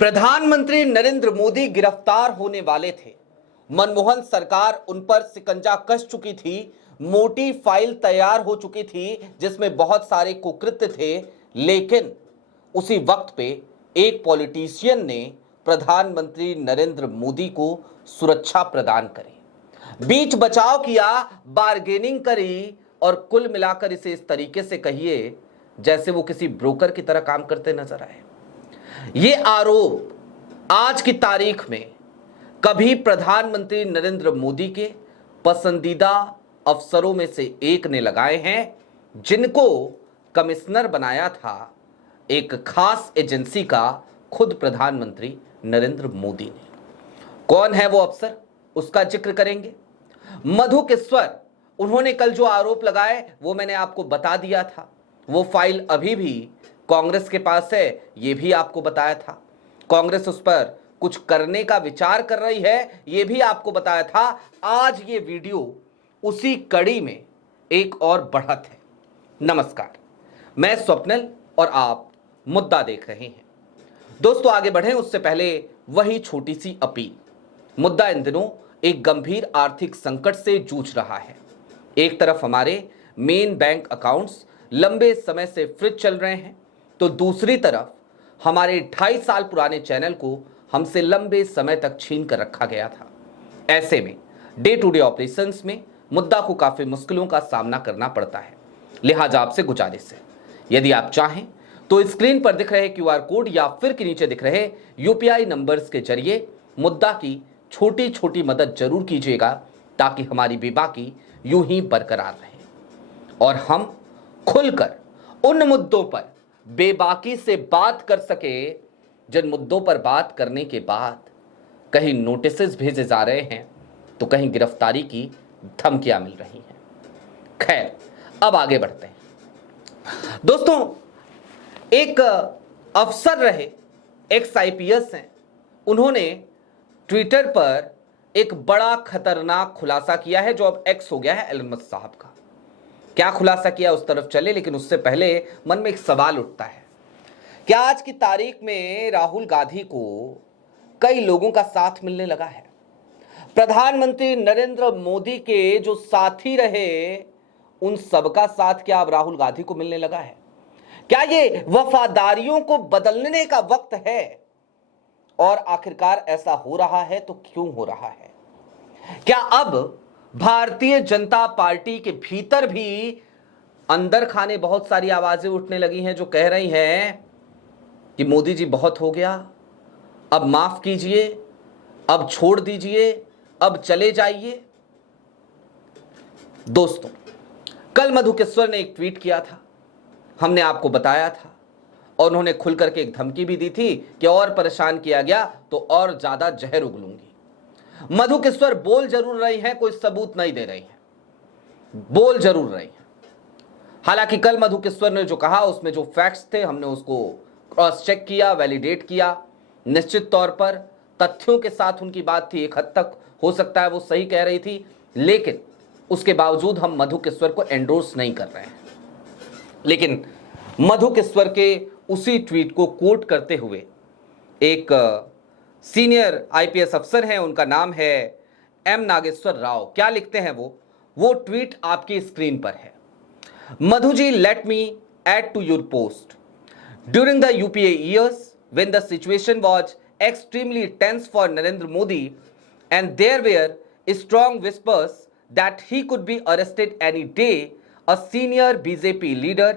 प्रधानमंत्री नरेंद्र मोदी गिरफ्तार होने वाले थे। मनमोहन सरकार उन पर शिकंजा कस चुकी थी। मोटी फाइल तैयार हो चुकी थी जिसमें बहुत सारे कुकृत्य थे। लेकिन उसी वक्त पे एक पॉलिटिशियन ने प्रधानमंत्री नरेंद्र मोदी को सुरक्षा प्रदान करी, बीच बचाव किया, बार्गेनिंग करी और कुल मिलाकर इसे इस तरीके से कहिए जैसे वो किसी ब्रोकर की तरह काम करते नजर आए। ये आरोप आज की तारीख में कभी प्रधानमंत्री नरेंद्र मोदी के पसंदीदा अफसरों में से एक ने लगाए हैं, जिनको कमिश्नर बनाया था एक खास एजेंसी का खुद प्रधानमंत्री नरेंद्र मोदी ने। कौन है वो अफसर, उसका जिक्र करेंगे। मधु किश्वर, उन्होंने कल जो आरोप लगाए वो मैंने आपको बता दिया था। वो फाइल अभी भी कांग्रेस के पास है, ये भी आपको बताया था। कांग्रेस उस पर कुछ करने का विचार कर रही है, ये भी आपको बताया था। आज ये वीडियो उसी कड़ी में एक और बढ़त है। नमस्कार, मैं स्वप्निल और आप मुद्दा देख रहे हैं। दोस्तों, आगे बढ़ें उससे पहले वही छोटी सी अपील। मुद्दा इन दिनों एक गंभीर आर्थिक संकट से जूझ रहा है। एक तरफ हमारे मेन बैंक अकाउंट्स लंबे समय से फ्रीज चल रहे हैं, तो दूसरी तरफ हमारे 2.5 साल पुराने चैनल को हमसे लंबे समय तक छीन कर रखा गया था। ऐसे में डे टू डे ऑपरेशंस में मुद्दा को काफी मुश्किलों का सामना करना पड़ता है। लिहाजा आपसे गुजारिश है, यदि आप चाहें तो स्क्रीन पर दिख रहे क्यूआर कोड या फिर के नीचे दिख रहे यूपीआई नंबर्स के जरिए मुद्दा की छोटी छोटी मदद जरूर कीजिएगा, ताकि हमारी बेबाकी यूं ही बरकरार रहे और हम खुलकर उन मुद्दों पर बेबाकी से बात कर सके जिन मुद्दों पर बात करने के बाद कहीं नोटिसेस भेजे जा रहे हैं तो कहीं गिरफ्तारी की धमकियां मिल रही हैं। खैर, अब आगे बढ़ते हैं। दोस्तों, एक अफसर रहे, एक्स आईपीएस हैं, उन्होंने ट्विटर पर एक बड़ा खतरनाक खुलासा किया है, जो अब एक्स हो गया है एलन मस्क साहब का। क्या खुलासा किया उस तरफ चले, लेकिन उससे पहले मन में एक सवाल उठता है। क्या आज की तारीख में राहुल गांधी को कई लोगों का साथ मिलने लगा है? प्रधानमंत्री नरेंद्र मोदी के जो साथी रहे, उन सबका साथ क्या अब राहुल गांधी को मिलने लगा है? क्या ये वफादारियों को बदलने का वक्त है? और आखिरकार ऐसा हो रहा है तो क्यों हो रहा है? क्या अब भारतीय जनता पार्टी के भीतर भी अंदर खाने बहुत सारी आवाजें उठने लगी हैं जो कह रही हैं कि मोदी जी बहुत हो गया, अब माफ कीजिए, अब छोड़ दीजिए, अब चले जाइए? दोस्तों, कल मधु किश्वर ने एक ट्वीट किया था, हमने आपको बताया था, और उन्होंने खुल करके एक धमकी भी दी थी कि और परेशान किया गया तो और ज्यादा जहर उगलूंगी। मधु किश्वर बोल जरूर रही हैं, कोई सबूत नहीं दे रही हैं, बोल जरूर रही हैं। हालांकि कल मधु किश्वर ने जो कहा उसमें जो फैक्ट्स थे हमने उसको क्रॉस चेक किया, वैलिडेट किया। निश्चित तौर पर तथ्यों के साथ उनकी बात थी, एक हद तक हो सकता है वो सही कह रही थी, लेकिन उसके बावजूद हम मधु किश्वर को एंडोर्स नहीं कर रहे हैं। लेकिन मधु किश्वर के उसी ट्वीट को कोट करते हुए एक सीनियर आईपीएस अफसर हैं, उनका नाम है एम नागेश्वर राव। क्या लिखते हैं वो ट्वीट आपकी स्क्रीन पर है। Madhu ji, let me add to your post. During the UPA years, when the situation was extremely tense for Narendra Modi and there were strong whispers that he could be arrested any day, a senior BJP leader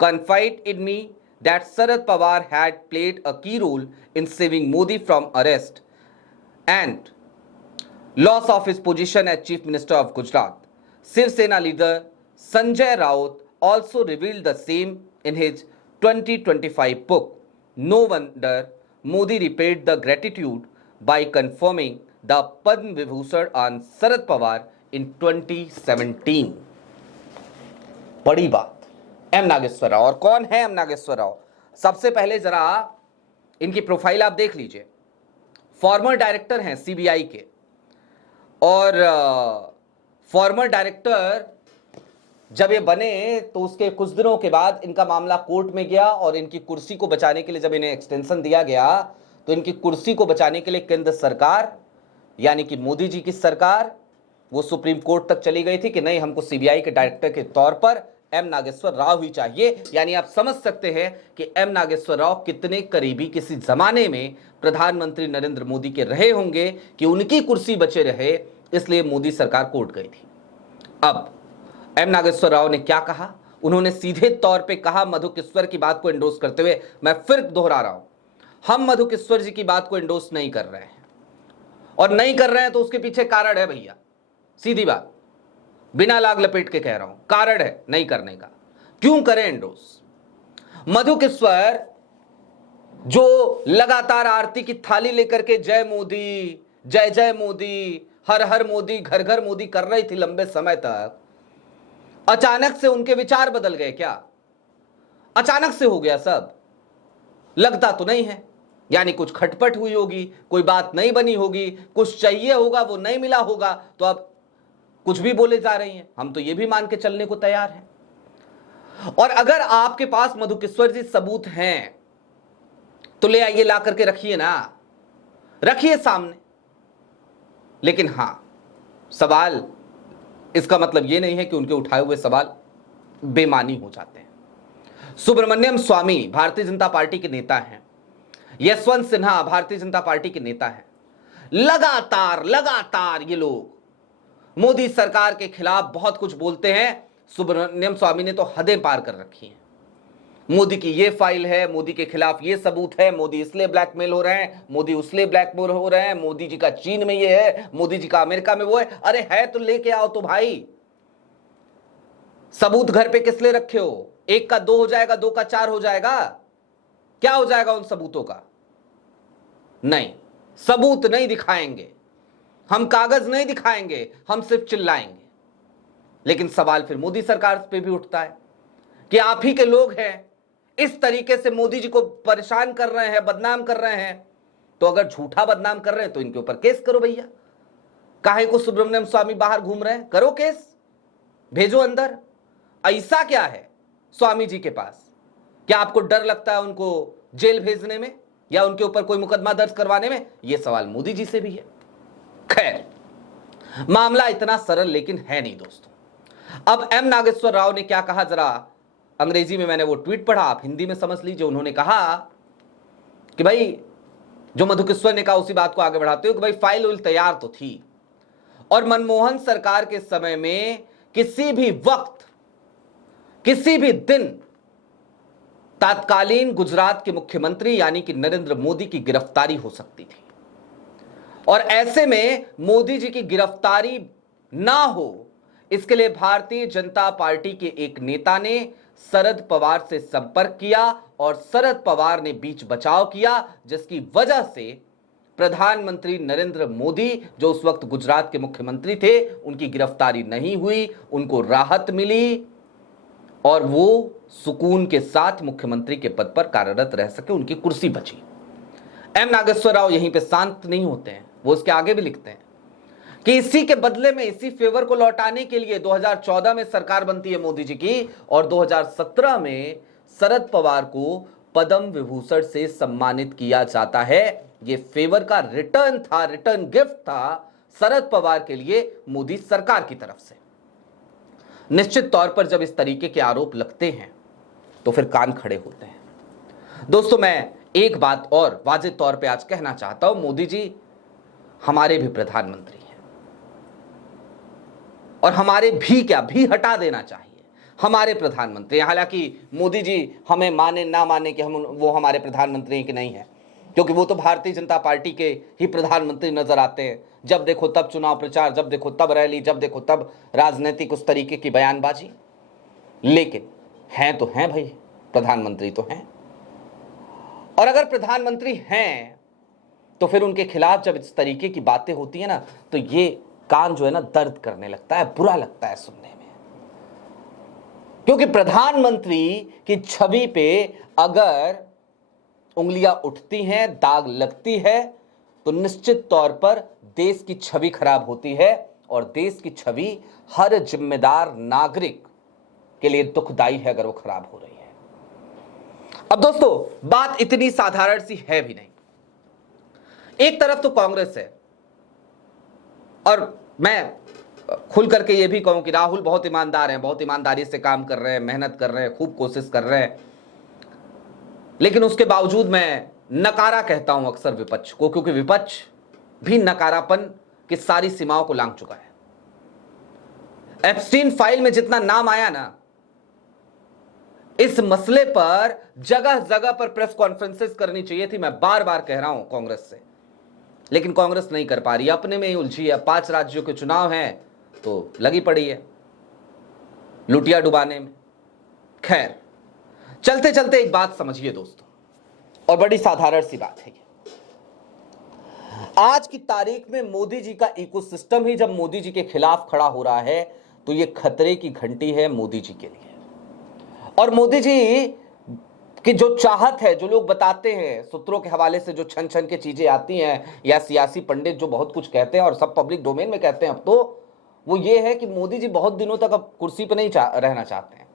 confided in me that Sharad Pawar had played a key role in saving Modi from arrest and loss of his position as Chief Minister of Gujarat. Shiv Sena leader Sanjay Raut also revealed the same in his 2025 book. No wonder Modi repaid the gratitude by confirming the Padma Vibhushan on Sharad Pawar in 2017. बड़ी बात। M Nageshwar Rao, और कौन है M Nageshwar Rao? सबसे पहले जरा इनकी profile आप देख लीजिए। फॉर्मर डायरेक्टर हैं सीबीआई के, और फॉर्मर डायरेक्टर जब ये बने तो उसके कुछ दिनों के बाद इनका मामला कोर्ट में गया और इनकी कुर्सी को बचाने के लिए जब इन्हें एक्सटेंशन दिया गया तो इनकी कुर्सी को बचाने के लिए केंद्र सरकार यानी कि मोदी जी की सरकार वो सुप्रीम कोर्ट तक चली गई थी कि नहीं, हमको सीबीआई के डायरेक्टर के तौर पर एम नागेश्वर राव ही चाहिए। यानी आप समझ सकते हैं कि एम नागेश्वर राव कितने करीबी किसी जमाने में प्रधानमंत्री नरेंद्र मोदी के रहे होंगे कि उनकी कुर्सी बचे रहे, इसलिए मोदी सरकार कोर्ट गई थी। अब एम नागेश्वर राव ने क्या कहा? उन्होंने सीधे तौर पे कहा, मधु किश्वर की बात को एंडोर्स करते हुए, मैं फिर दोहरा रहा हूं, हम मधु किश्वर जी की बात को एंडोर्स नहीं कर रहे हैं, और नहीं कर रहे हैं तो उसके पीछे कारण है भैया, सीधी बात, बिना लाग लपेट के कह रहा हूं, कारण है नहीं करने का। क्यों करें एंडोर्स? मधु किश्वर जो लगातार आरती की थाली लेकर के जय मोदी, जय जय मोदी, हर हर मोदी, घर घर मोदी कर रही थी लंबे समय तक, अचानक से उनके विचार बदल गए क्या? अचानक से हो गया सब? लगता तो नहीं है। यानी कुछ खटपट हुई होगी, कोई बात नहीं बनी होगी, कुछ चाहिए होगा वो नहीं मिला होगा, तो अब कुछ भी बोले जा रही हैं। हम तो ये भी मान के चलने को तैयार हैं। और अगर आपके पास मधु किश्वर जी सबूत हैं तो ले आइए, ला करके रखिए ना, रखिए सामने। लेकिन हां, सवाल इसका मतलब यह नहीं है कि उनके उठाए हुए सवाल बेमानी हो जाते हैं। सुब्रमण्यम स्वामी भारतीय जनता पार्टी के नेता हैं, यशवंत सिन्हा भारतीय जनता पार्टी के नेता हैं। लगातार ये लोग मोदी सरकार के खिलाफ बहुत कुछ बोलते हैं। सुब्रमण्यम स्वामी ने तो हदें पार कर रखी हैं। मोदी की ये फाइल है, मोदी के खिलाफ ये सबूत है, मोदी इसलिए ब्लैकमेल हो रहे हैं, मोदी उसलिए ब्लैकमेल हो रहे हैं, मोदी जी का चीन में ये है, मोदी जी का अमेरिका में वो है। अरे है तो लेके आओ तो भाई, सबूत घर पे किस लिए रखे हो? एक का दो हो जाएगा, दो का चार हो जाएगा, क्या हो जाएगा उन सबूतों का? नहीं, सबूत नहीं दिखाएंगे हम, कागज नहीं दिखाएंगे हम, सिर्फ चिल्लाएंगे। लेकिन सवाल फिर मोदी सरकार पे भी उठता है कि आप ही के लोग हैं, इस तरीके से मोदी जी को परेशान कर रहे हैं, बदनाम कर रहे हैं। तो अगर झूठा बदनाम कर रहे हैं तो इनके ऊपर केस करो भैया। काहे को सुब्रमण्यम स्वामी बाहर घूम रहे हैं? करो केस, भेजो अंदर। ऐसा क्या है स्वामी जी के पास? क्या आपको डर लगता है उनको जेल भेजने में या उनके ऊपर कोई मुकदमा दर्ज करवाने में? यह सवाल मोदी जी से भी है। खैर, मामला इतना सरल लेकिन है नहीं दोस्तों। अब एम नागेश्वर राव ने क्या कहा, जरा अंग्रेजी में मैंने वो ट्वीट पढ़ा, आप हिंदी में समझ लीजिए। उन्होंने कहा कि भाई, जो मधु किश्वर ने कहा उसी बात को आगे बढ़ाते हो कि भाई फाइल उल तैयार तो थी, और मनमोहन सरकार के समय में किसी भी वक्त, किसी भी दिन तात्कालीन गुजरात के मुख्यमंत्री यानी कि नरेंद्र मोदी की गिरफ्तारी हो सकती थी, और ऐसे में मोदी जी की गिरफ्तारी ना हो, इसके लिए भारतीय जनता पार्टी के एक नेता ने शरद पवार से संपर्क किया और शरद पवार ने बीच बचाव किया, जिसकी वजह से प्रधानमंत्री नरेंद्र मोदी, जो उस वक्त गुजरात के मुख्यमंत्री थे, उनकी गिरफ्तारी नहीं हुई, उनको राहत मिली और वो सुकून के साथ मुख्यमंत्री के पद पर कार्यरत रह सके, उनकी कुर्सी बची। एम नागेश्वर राव यहीं पे शांत नहीं होते हैं, वो इसके आगे भी लिखते हैं कि इसी के बदले में, इसी फेवर को लौटाने के लिए 2014 में सरकार बनती है मोदी जी की, और 2017 में शरद पवार को पद्म विभूषण से सम्मानित किया जाता है। ये फेवर का रिटर्न था, रिटर्न गिफ्ट था शरद पवार के लिए मोदी सरकार की तरफ से। निश्चित तौर पर जब इस तरीके के आरोप लगते हैं तो फिर कान खड़े होते हैं। दोस्तों, मैं एक बात और वाजिब तौर पे आज कहना चाहता हूं, मोदी जी हमारे भी प्रधानमंत्री हैं, और हमारे भी क्या भी हटा देना चाहिए, हमारे प्रधानमंत्री। हालांकि मोदी जी हमें माने ना माने कि हम वो हमारे प्रधानमंत्री हैं कि नहीं है, क्योंकि वो तो भारतीय जनता पार्टी के ही प्रधानमंत्री नजर आते हैं। जब देखो तब चुनाव प्रचार, जब देखो तब रैली, जब देखो तब राजनीतिक उस तरीके की बयानबाजी। लेकिन हैं तो हैं भाई, प्रधानमंत्री तो हैं, और अगर प्रधानमंत्री हैं तो फिर उनके खिलाफ जब इस तरीके की बातें होती है ना, तो ये कान जो है ना दर्द करने लगता है, बुरा लगता है सुनने में। क्योंकि प्रधानमंत्री की छवि पे अगर उंगलियां उठती हैं, दाग लगती है, तो निश्चित तौर पर देश की छवि खराब होती है, और देश की छवि हर जिम्मेदार नागरिक के लिए दुखदाई है अगर वो खराब हो रही है। अब दोस्तों, बात इतनी साधारण सी है भी नहीं। एक तरफ तो कांग्रेस है, और मैं खुल करके ये भी कहूं कि राहुल बहुत ईमानदार हैं, बहुत ईमानदारी से काम कर रहे हैं, मेहनत कर रहे हैं, खूब कोशिश कर रहे हैं, लेकिन उसके बावजूद मैं नकारा कहता हूं अक्सर विपक्ष को, क्योंकि विपक्ष भी नकारापन की सारी सीमाओं को लांघ चुका है। एप्स्टीन फाइल में जितना नाम आया ना, इस मसले पर जगह जगह पर प्रेस कॉन्फ्रेंसेस करनी चाहिए थी, मैं बार बार कह रहा हूं कांग्रेस से, लेकिन कांग्रेस नहीं कर पा रही, अपने में ही उलझी है। 5 राज्यों के चुनाव हैं तो लगी पड़ी है लुटिया डुबाने में। खैर, चलते चलते एक बात समझिए दोस्तों, और बड़ी साधारण सी बात है ये। आज की तारीख में मोदी जी का इकोसिस्टम ही जब मोदी जी के खिलाफ खड़ा हो रहा है, तो ये खतरे की घंटी है मोदी जी के लिए। और मोदी जी की जो चाहत है, जो लोग बताते हैं, सूत्रों के हवाले से जो छन छन के चीजें आती हैं, या सियासी पंडित जो बहुत कुछ कहते हैं और सब पब्लिक डोमेन में कहते हैं, अब तो वो ये है कि मोदी जी बहुत दिनों तक अब कुर्सी पर नहीं रहना चाहते हैं।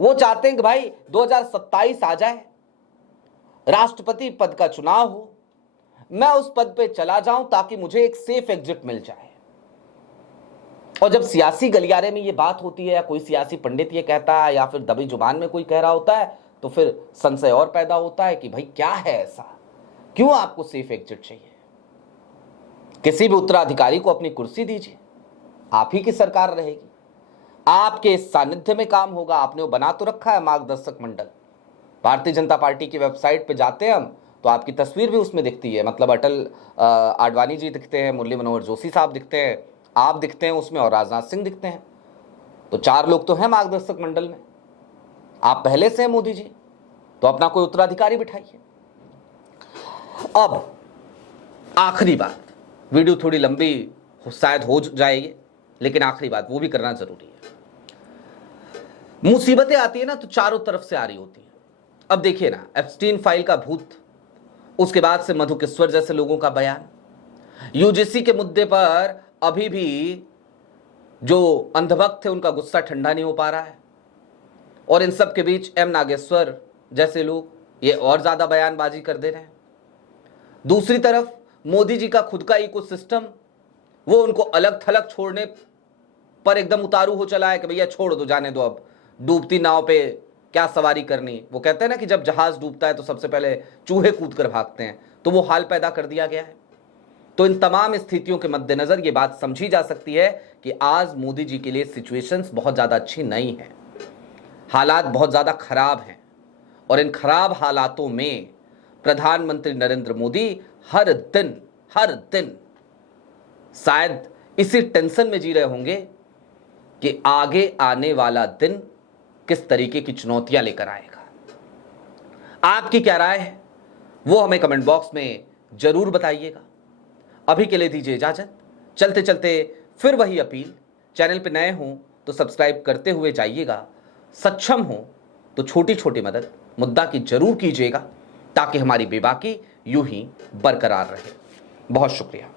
वो चाहते हैं कि भाई 2027 आ जाए, राष्ट्रपति पद का चुनाव हो, मैं उस पद पे चला जाऊं ताकि मुझे एक सेफ एग्जिट मिल जाए। और जब सियासी गलियारे में ये बात होती है, या कोई सियासी पंडित ये कहता है, या फिर दबी जुबान में कोई कह रहा होता है, तो फिर संशय और पैदा होता है कि भाई क्या है ऐसा, क्यों आपको सेफ एग्जिट चाहिए? किसी भी उत्तराधिकारी को अपनी कुर्सी दीजिए, आप ही की सरकार रहेगी, आपके सानिध्य में काम होगा। आपने वो बना तो रखा है मार्गदर्शक मंडल, भारतीय जनता पार्टी की वेबसाइट पे जाते हैं हम तो आपकी तस्वीर भी उसमें दिखती है, मतलब अटल आडवाणी जी दिखते हैं, मुरली मनोहर जोशी साहब दिखते हैं, आप दिखते हैं उसमें, और राजनाथ सिंह दिखते हैं। तो 4 लोग तो हैं मार्गदर्शक मंडल में। आप पहले से हैं मोदी जी, तो अपना कोई उत्तराधिकारी बिठाइए। अब आखिरी बात, वीडियो थोड़ी लंबी शायद हो जाएगी, लेकिन आखिरी बात वो भी करना जरूरी है। मुसीबतें आती है ना तो चारों तरफ से आ रही होती है। अब देखिए ना, एप्स्टीन फाइल का भूत, उसके बाद से मधु किश्वर जैसे लोगों का बयान, यूजीसी के मुद्दे पर अभी भी जो अंधभक्त थे उनका गुस्सा ठंडा नहीं हो पा रहा है, और इन सब के बीच एम नागेश्वर जैसे लोग ये और ज्यादा बयानबाजी कर दे रहे हैं। दूसरी तरफ मोदी जी का खुद का इकोसिस्टम, वो उनको अलग थलग छोड़ने पर एकदम उतारू हो चला है कि भैया छोड़ दो, जाने दो, अब डूबती नाव पे क्या सवारी करनी। वो कहते हैं ना कि जब जहाज डूबता है तो सबसे पहले चूहे कूद कर भागते हैं, तो वो हाल पैदा कर दिया गया है। तो इन तमाम स्थितियों के मद्देनजर ये बात समझी जा सकती है कि आज मोदी जी के लिए सिचुएशंस बहुत ज्यादा अच्छी नहीं है, हालात बहुत ज्यादा खराब हैं, और इन खराब हालातों में प्रधानमंत्री नरेंद्र मोदी हर दिन शायद इसी टेंशन में जी रहे होंगे कि आगे आने वाला दिन किस तरीके की चुनौतियां लेकर आएगा। आपकी क्या राय है वो हमें कमेंट बॉक्स में जरूर बताइएगा। अभी के लिए दीजिए इजाजत, चलते चलते फिर वही अपील, चैनल पे नए हों तो सब्सक्राइब करते हुए जाइएगा, सक्षम हो तो छोटी छोटी मदद मुद्दा की जरूर कीजिएगा, ताकि हमारी बेबाकी यूं ही बरकरार रहे। बहुत शुक्रिया।